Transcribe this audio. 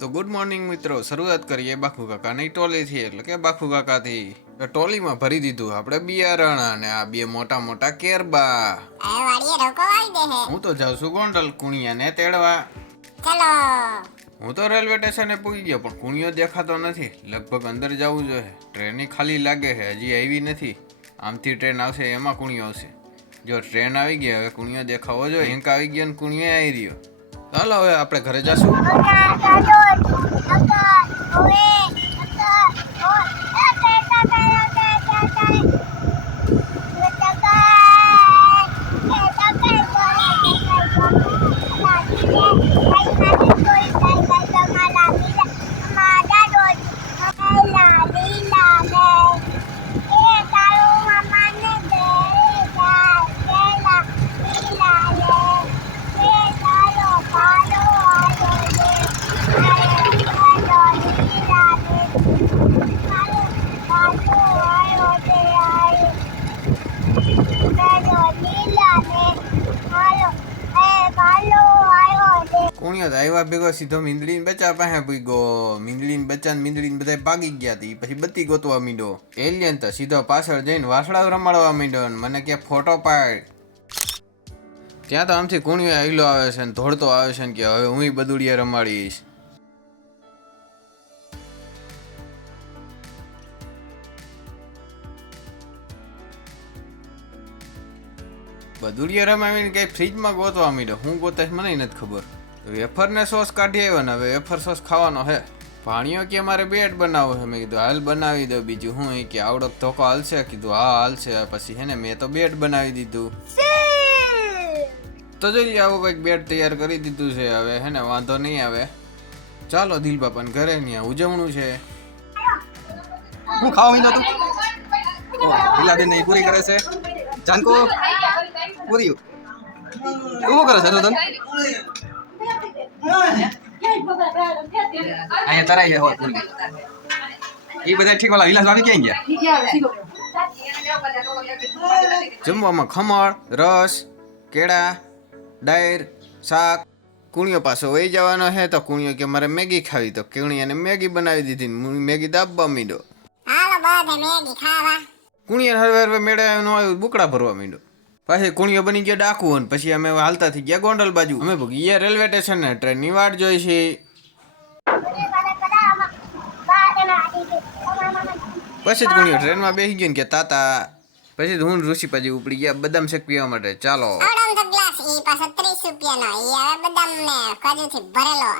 તો good morning મિત્રો, શરૂઆત કરીએ બાખુ કાકાની ટોલીથી, એટલે કે બાખુ કાકાથી. ટોલીમાં ભરી દીધું આપણે બિયારણ અને આ બે મોટા મોટા કેરબા. હું તો જાઉં છું ગોંડલ કુણિયાને તેડવા. ચલો. હું તો રેલવે સ્ટેશને પૂગી ગયો પણ કુણિયો દેખાતો નથી. લગભગ અંદર જવું જોઈએ. ટ્રેન ખાલી લાગે છે, હજી આવી નથી. આમથી ટ્રેન આવશે એમાં કુણિયો આવશે. જો ટ્રેન આવી ગઈ, હવે કુણિયો દેખાવો જોઈએ. હિંક આવી ગયો ને કુણિયો આવી રહ્યો. ચાલો હવે આપણે ઘરે જશું. કુણિયો આવ્યા ભેગો સીધો મીંદડીને બચ્ચા પાસે પૂગ્યો. મીંદડીને બચ્ચા ને મીંદડીને બધા ભાગી ગયા હતી. પછી બત્તી ગોતવા માંડ્યો. એલિયન તો સીધો પાછળ જઈને વાસળા રમાડવા માંડ્યો. મને કે ફોટો પાડ. ત્યાં તો આમથી કુણિયો હિલો આવે છે ને ધોળતો આવે છે ને કે હવે હું બદુડિયા રમાડીશ. બદુડિયા રમાવીને કઈ ફ્રીજમાં ગોતવા માંડ્યો. હું ગોતે મને નથી ખબર. વેફર ને સોસ કાઢી આવ્યો ને હવે વેફર સોસ ખાવાનો હે. ભાણિયો કે મારે બેટ બનાવો છે. મેં કીધું હાલ બનાવી દો. બીજું હું કે આવડો ધોકો હાલશે? કીધું હા હાલશે. પછી હે ને મેં તો બેટ બનાવી દીધું. તો જોઈ આવું કંઈક બેટ તૈયાર કરી દીધું છે. હવે હે ને વાંધો નહીં આવે. ચાલો દિલ બાપાને ઘરે ત્યાં ઉજવણું છે. હું ખાવા માંડ્યો તું લીલાબેન ને પૂરી કરે છે. જાનકો પૂરી તું શું કરે છે તન અહીંયા તરાઈ જાય હોત પૂરી એ બધા ઠીક વાળા વિલાસ આવી ક્યાં ગયા? જમવામાં ખમણ, રસ, કેળા, ડાયર, શાક. કુણિયો પાછો વહી જવાનો છે તો કુણિયો કે મારે મેગી ખાવી. તો કુણિયાને મેગી બનાવી દીધી. મેગી દાબવા માંડ્યો. કુણિયા હરવે હરવે મેળે નો આવ્યું, બુકડા ભરવા માંડ્યો. પછી કુણિયો બની ગયો ડાકુ અને પછી અમે હાલતા થઈ ગયા ગોંડલ બાજુ. અમે ગયા રેલવે સ્ટેશન ને ટ્રેનની વાટ જોઈ છે. પછી જ કુણિયો ટ્રેનમાં બેસી ગયો ને કે તાતા. પછી હું ઋષિ પાછી ઉપડી ગયા બદામ શેક પીવા માટે. ચાલો. ₹30 ઈ પાછો 30 રૂપિયાનો. ઈ હવે બદામ ને કાજુથી ભરેલો.